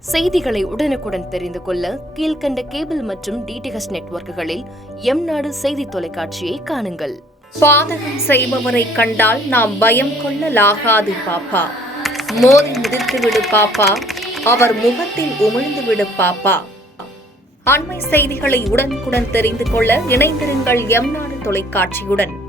செய்திகளை உடனுக்குடன் தெரிந்து கொள்ள கீழ்கண்ட கேபிள் மற்றும் டிடிஎச் நெட்வொர்க்குகளில் எம்நாடு செய்தி தொலைக்காட்சியை காணுங்கள். பாதகம் செய்பவரை கண்டால் நாம் பயம் கொள்ளலாகாது பாப்பா. மோதி மிதித்துவிடு பாப்பா, அவர் முகத்தில் உமிழ்ந்துவிடு பாப்பா. அண்மை செய்திகளை உடனுக்குடன் தெரிந்து கொள்ள இணைந்திருங்கள் எம்நாடு தொலைக்காட்சியுடன்.